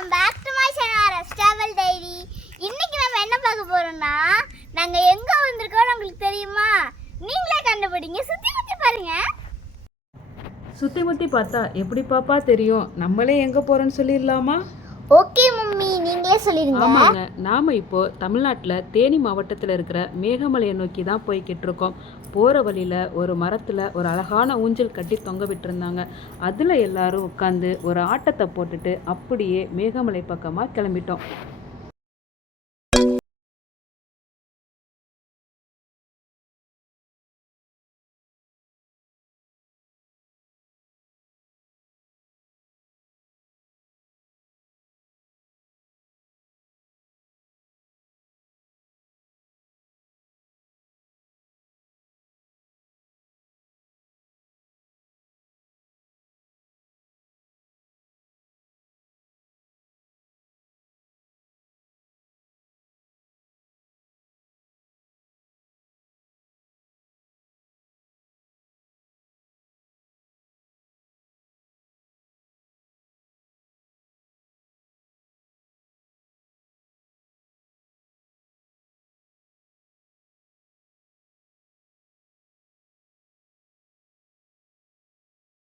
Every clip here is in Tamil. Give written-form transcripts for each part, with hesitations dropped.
Welcome back to my channel travel diary. இன்னைக்கு நம்ம என்ன பார்க்க போறோம்னா, நாங்க எங்க வந்திருக்கோம் உங்களுக்கு தெரியுமா? நீங்களே கண்டுபிடிங்க. சுத்தி சுத்தி பாருங்க. சுத்தி முத்தி பார்த்தா எப்படி பாப்பா தெரியும்? நம்மளே எங்க போறோம்னு சொல்லிடலாமா? ஓகே மம்மி, நீங்களே சொல்லிடுங்க. ஆமாங்க, நாம இப்போ தமிழ்நாட்டில் தேனி மாவட்டத்தில் இருக்கிற மேகமலையை நோக்கி தான் போய்கிட்டு இருக்கோம். போகிற வழியில் ஒரு மரத்தில் ஒரு அழகான ஊஞ்சல் கட்டி தொங்க விட்டுருந்தாங்க. அதில் எல்லாரும் உட்காந்து ஒரு ஆட்டத்தை போட்டுட்டு அப்படியே மேகமலை பக்கமாக கிளம்பிட்டோம்.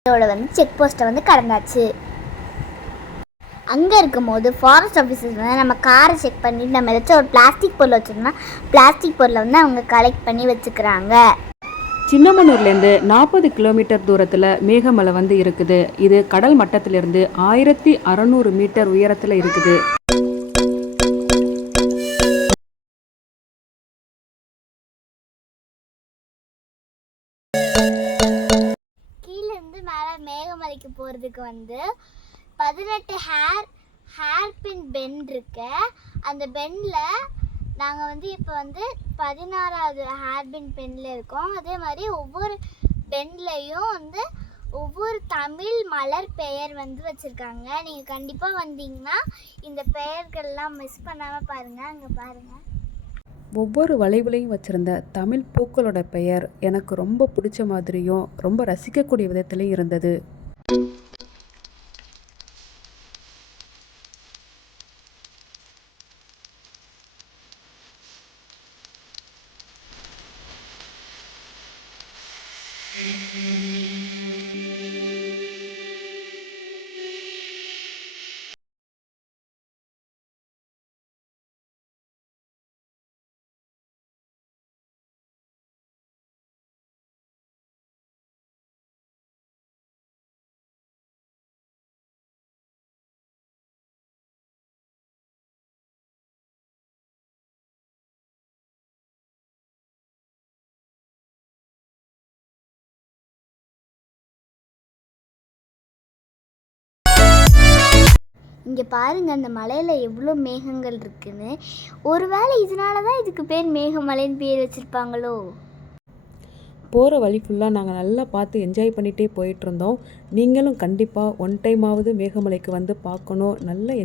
இதோட செக் போஸ்ட்டை கடந்தாச்சு. அங்கே இருக்கும்போது ஃபாரஸ்ட் ஆஃபீஸர்ஸ் நம்ம காரை செக் பண்ணிட்டு நம்ம ஏதாச்சும் ஒரு பிளாஸ்டிக் பொருள் வச்சுருந்தோம்னா பிளாஸ்டிக் பொருளை அவங்க கலெக்ட் பண்ணி வச்சுக்கிறாங்க. சின்னமனூர்லேருந்து 40 கிலோமீட்டர் தூரத்தில் மேகமலை இருக்குது. இது கடல் மட்டத்திலிருந்து 1600 மீட்டர் உயரத்தில் இருக்குது. கீழேருந்து மேலே மேகமலைக்கு போகிறதுக்கு 18 ஹேர் பின் பெண்ட் இருக்கு. அந்த பெண்டில் நாங்கள் இப்போ 16வது ஹேர் பின் பெண்டில் இருக்கோம். அதே மாதிரி ஒவ்வொரு பெண்ட்லேயும் ஒவ்வொரு தமிழ் மலர் பெயர் வச்சுருக்காங்க. நீங்கள் கண்டிப்பாக வந்தீங்கன்னா இந்த பெயர்கள்லாம் மிஸ் பண்ணாமல் பாருங்கள். அங்கே பாருங்கள், ஒவ்வொரு வளைவுலையும் வச்சுருந்த தமிழ் பூக்களோட பெயர் எனக்கு ரொம்ப பிடிச்ச மாதிரியும் ரொம்ப ரசிக்கக்கூடிய விதத்துலையும் இருந்தது. இங்கே பாருங்கள், அந்த மலையில் எவ்வளோ மேகங்கள் இருக்குன்னு. ஒருவேளை இதனால தான் இதுக்கு பேர் மேகமலைன்னு பேர் வச்சுருப்பாங்களோ? போகிற வழி ஃபுல்லாக நாங்கள் நல்லா பார்த்து என்ஜாய் பண்ணிகிட்டே போயிட்டுருந்தோம். நீங்களும் கண்டிப்பாக ஒன் டைமாவது மேகமலைக்கு வந்து பார்க்கணும். நல்ல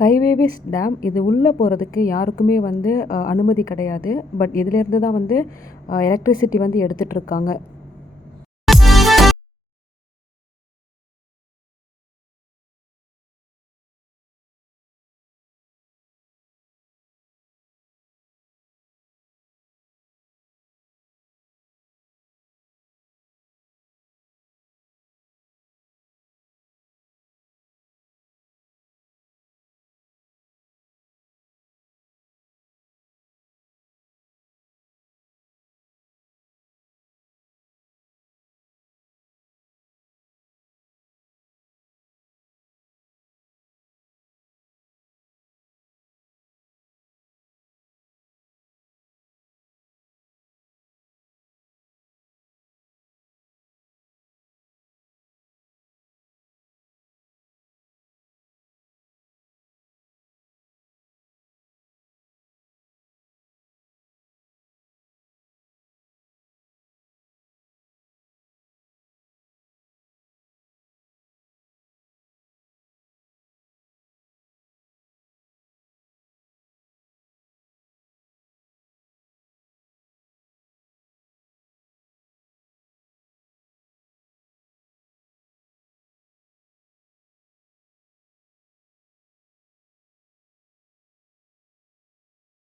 ஹைவேவிஸ் டேம் இது உள்ளே போகிறதுக்கு யாருக்குமே வந்து அனுமதி கிடையாது. பட் இதிலேருந்து தான் வந்து எலக்ட்ரிசிட்டி வந்து எடுத்துகிட்டு இருக்காங்க.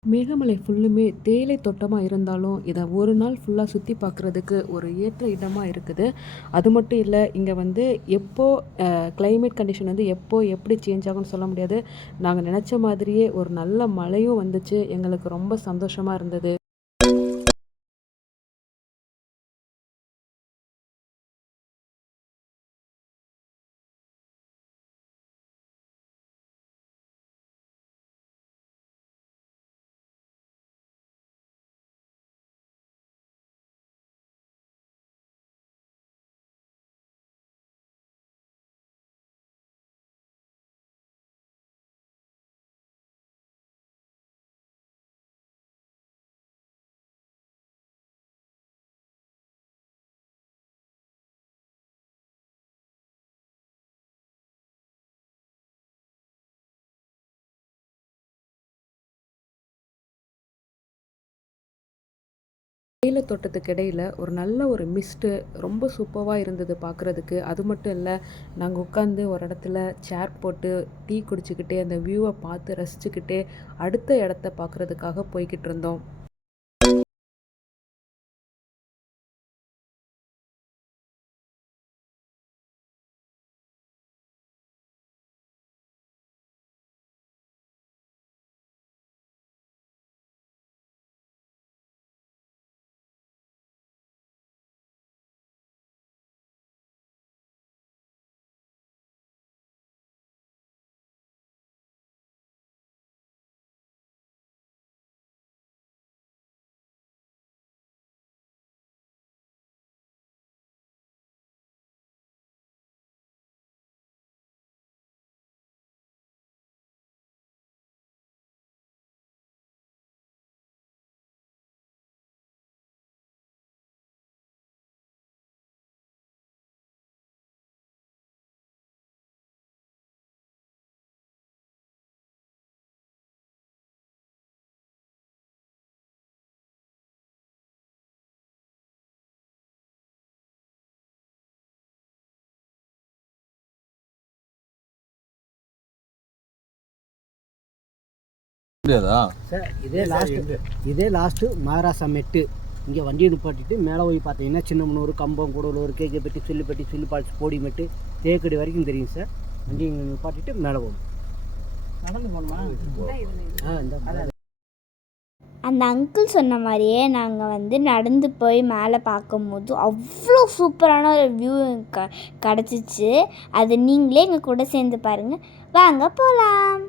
மேகமலை ஃபுல்லுமே தேயிலை தோட்டமாக இருந்தாலும் இதை ஒரு நாள் ஃபுல்லாக சுற்றி பார்க்குறதுக்கு ஒரு ஏற்ற இடமாக இருக்குது. அது மட்டும் இல்லை, இங்கே வந்து எப்போ கிளைமேட் கண்டிஷன் வந்து எப்போ எப்படி சேஞ்ச் ஆகும்னு சொல்ல முடியாது. நாங்கள் நினச்ச மாதிரியே ஒரு நல்ல மழையும் வந்துச்சு. எங்களுக்கு ரொம்ப சந்தோஷமாக இருந்தது. தேயிலை தோட்டத்துக்கு இடையில் ஒரு நல்ல ஒரு மிஸ்ட்டு ரொம்ப சூப்பராக இருந்தது பார்க்குறதுக்கு. அது மட்டும் இல்லை, நாங்கள் உட்காந்து ஒரு இடத்துல சேர் போட்டு டீ குடிச்சிக்கிட்டே அந்த வியூவை பார்த்து ரசிச்சுக்கிட்டே அடுத்த இடத்த பார்க்குறதுக்காக போய்கிட்டு இருந்தோம். சார் இதே லாஸ்ட்டு மகாராஷ்டிரா மெட்டு. இங்கே வண்டியை நிப்பாட்டிட்டு மேலே போய் பார்த்தீங்கன்னா சின்னமனூர், கம்பம், கூடலூர், கேகேப்பட்டி, சில்லுப்பட்டி, சில்லுப்பால்ஸ், போடிமெட்டு, தேக்கடி வரைக்கும் தெரியும் சார். வண்டி இங்கே நிப்பாட்டிட்டு மேலே போகணும். நடந்து போகணுமா? அந்த அங்கிள் சொன்ன மாதிரியே நாங்கள் வந்து நடந்து போய் மேலே பார்க்கும்போது அவ்வளோ சூப்பரான ஒரு வியூ கிடச்சிச்சு. அது நீங்களே எங்கள் கூட சேர்ந்து பாருங்கள். வாங்க போகலாம்.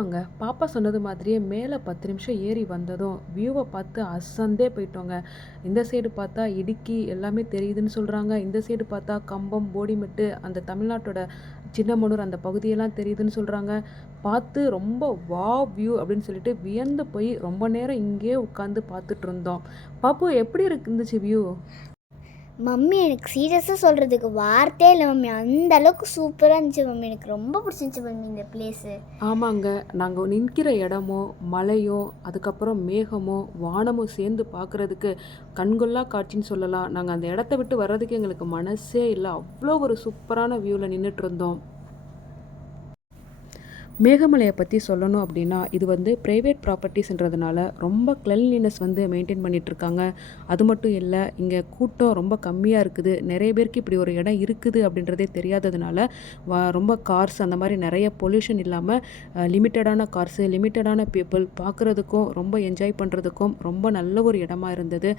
ஆமாங்க. பாப்பா சொன்னது மாதிரியே மேல 10 நிமிஷம் ஏறி வந்ததும், வியூவ பார்த்து அசந்தே போயிட்டோங்க. இந்த சைடு பார்த்தா இடுக்கி எல்லாமே தெரியுதுன்னு சொல்றாங்க. இந்த சைடு பார்த்தா கம்பம், போடிமெட்டு அந்த தமிழ்நாட்டோட சின்னமனூர் அந்த பகுதியெல்லாம் தெரியுதுன்னு சொல்றாங்க. பார்த்து ரொம்ப வாவ் வியூ அப்படின்னு சொல்லிட்டு வியந்து போய் ரொம்ப நேரம் இங்கேயே உட்காந்து பார்த்துட்ருந்தோம். பாப்பு எப்படி இருந்துச்சு வியூ? மம்மி எனக்கு சீரியஸாக சொல்கிறதுக்கு வார்த்தையே இல்லை மம்மி, அந்த அளவுக்கு சூப்பராக இருந்துச்சு மம்மி. எனக்கு ரொம்ப பிடிச்சிருந்துச்சு மம்மி இந்த பிளேஸு. ஆமாங்க. நாங்க நிற்கிற இடமோ, மலையோ, அதுக்கப்புறம் மேகமோ, வானமும் சேர்ந்து பார்க்குறதுக்கு கண்கொள்ளா காட்சின்னு சொல்லலாம். நாங்க அந்த இடத்த விட்டு வர்றதுக்கு எங்களுக்கு மனசே இல்ல. அவ்வளோ ஒரு சூப்பரான வியூல நின்னுட்ருந்தோம். மேகமலையை பற்றி சொல்லணும் அப்படின்னா, இது வந்து பிரைவேட் ப்ராப்பர்ட்டிஸ்ன்றதுனால ரொம்ப கிளென்லினஸ் வந்து மெயின்டைன் பண்ணிகிட்ருக்காங்க. அது மட்டும் இல்லை, இங்கே கூட்டம் ரொம்ப கம்மியாக இருக்குது. நிறைய பேருக்கு இப்படி ஒரு இடம் இருக்குது அப்படின்றதே தெரியாததுனால ரொம்ப கார்ஸ் அந்த மாதிரி நிறைய பொல்யூஷன் இல்லாமல் லிமிட்டடான கார்ஸு, லிமிட்டடான பீப்புள் பார்க்குறதுக்கும் ரொம்ப என்ஜாய் பண்ணுறதுக்கும் ரொம்ப நல்ல ஒரு இடமா இருந்தது.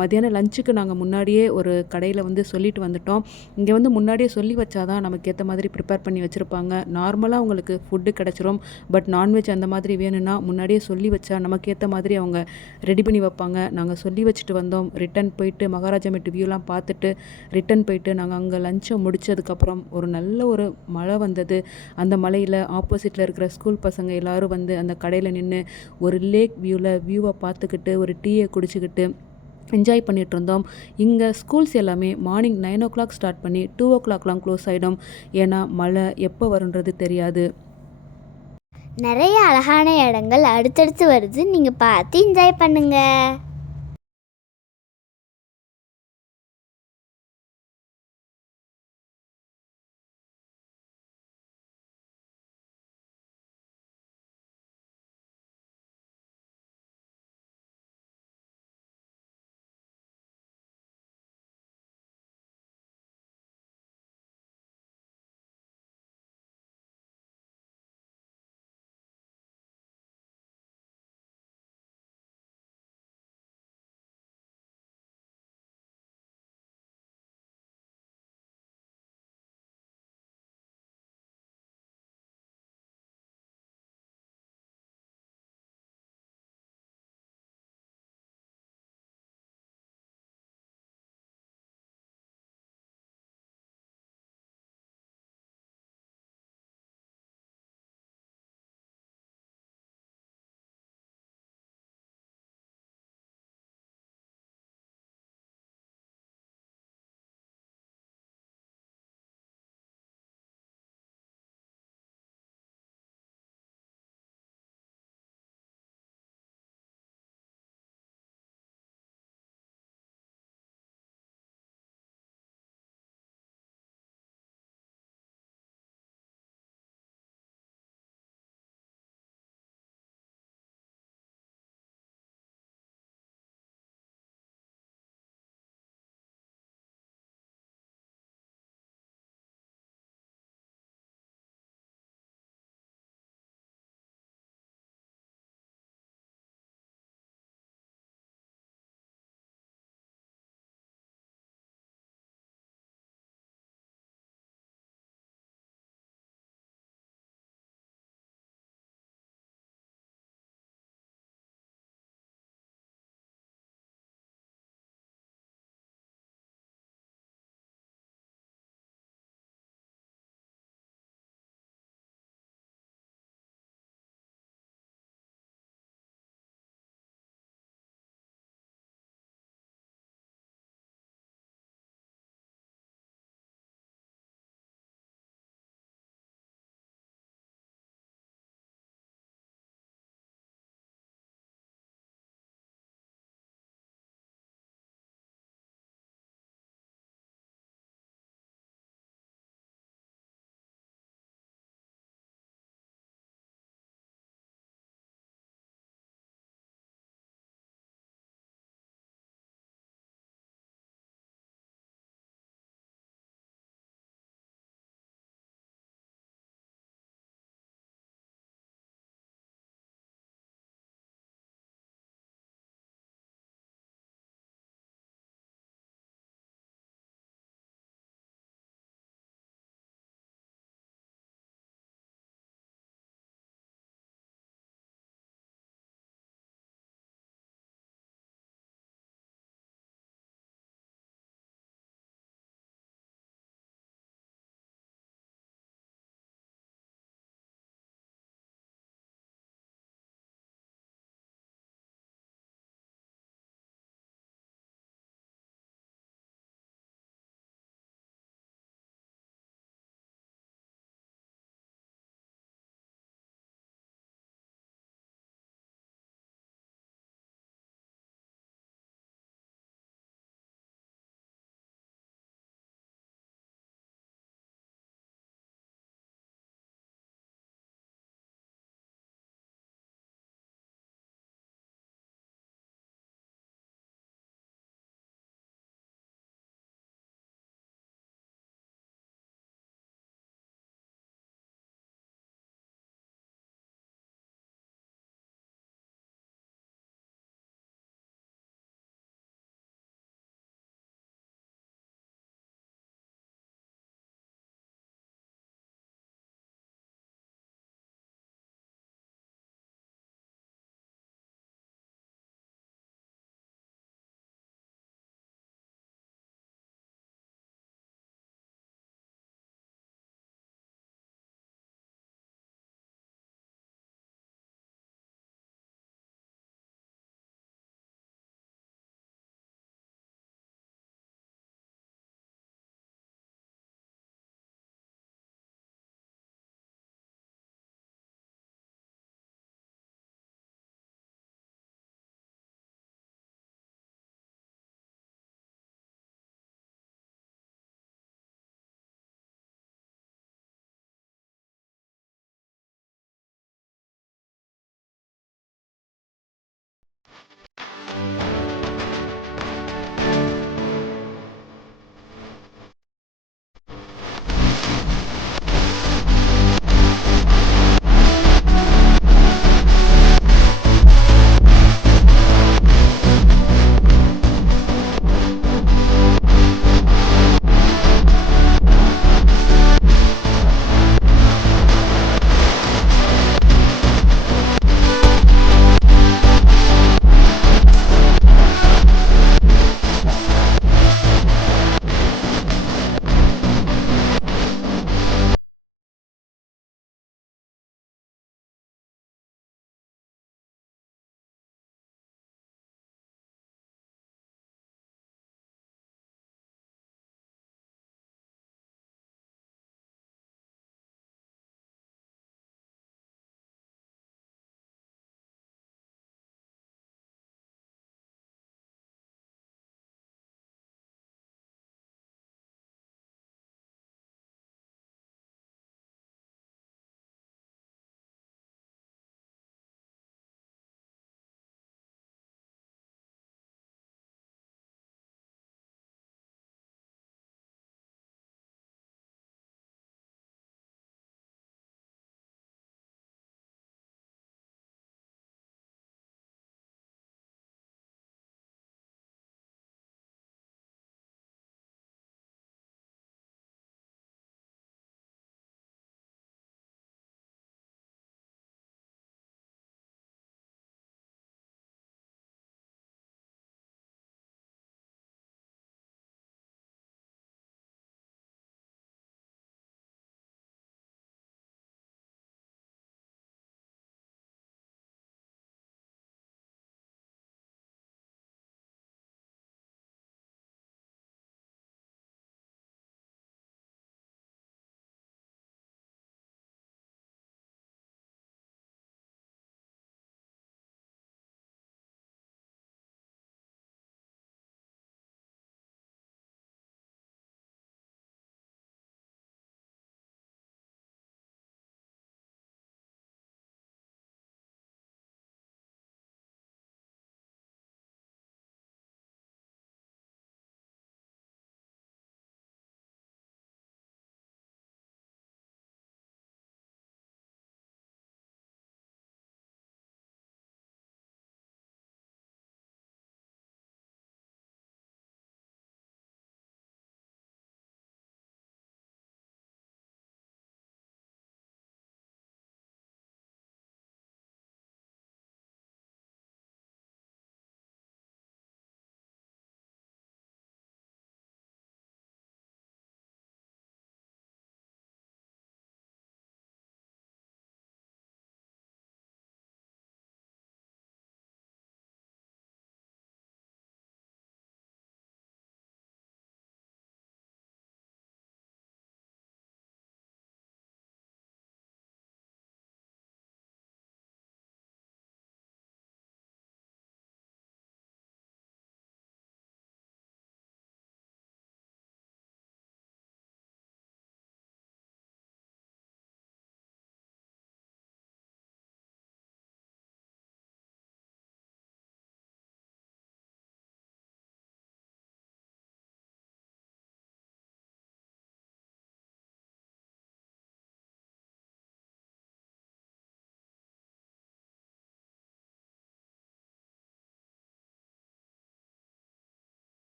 மத்தியானம் லஞ்சுக்கு நாங்கள் முன்னாடியே ஒரு கடையில் வந்து சொல்லிட்டு வந்துட்டோம். இங்கே வந்து முன்னாடியே சொல்லி வச்சாதான் நமக்கு ஏற்ற மாதிரி ப்ரிப்பேர் பண்ணி வச்சுருப்பாங்க. நார்மலாக உங்களுக்கு ஃபுட்டு கிடச்சிரும். பட் நான்வெஜ் அந்த மாதிரி வேணும்னா முன்னாடியே சொல்லி வச்சா நமக்கு ஏற்ற மாதிரி அவங்க ரெடி பண்ணி வைப்பாங்க. நாங்கள் சொல்லி வச்சுட்டு வந்தோம். ரிட்டன் போயிட்டு மகாராஜா மெட் வியூலாம் பார்த்துட்டு ரிட்டன் போயிட்டு நாங்கள் அங்கே லஞ்சை முடித்ததுக்கப்புறம் ஒரு நல்ல ஒரு மழை வந்தது. அந்த மலையில் ஆப்போசிட்டில் இருக்கிற ஸ்கூல் பசங்க எல்லோரும் வந்து அந்த கடையில் நின்று ஒரு லேக் வியூவை பார்த்துக்கிட்டு ஒரு டீயை குடிச்சிக்கிட்டு என்ஜாய் பண்ணிகிட்டு இருந்தோம். இங்கே ஸ்கூல்ஸ் எல்லாமே மார்னிங் 9 o'clock ஸ்டார்ட் பண்ணி 2 o'clockலாம் க்ளோஸ் ஆகிடும். ஏன்னா மழை எப்போ வருன்றது தெரியாது. நிறைய அழகான இடங்கள் அடுத்தடுத்து வருது, நீங்கள் பார்த்து என்ஜாய் பண்ணுங்கள்.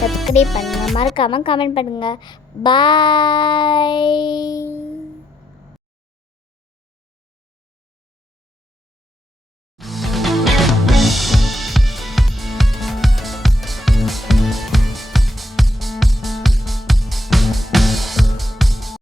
சப்ஸ்கிரைப் பண்ணுங்கள், மறக்காமல் கமெண்ட் பண்ணுங்கள். பாய்.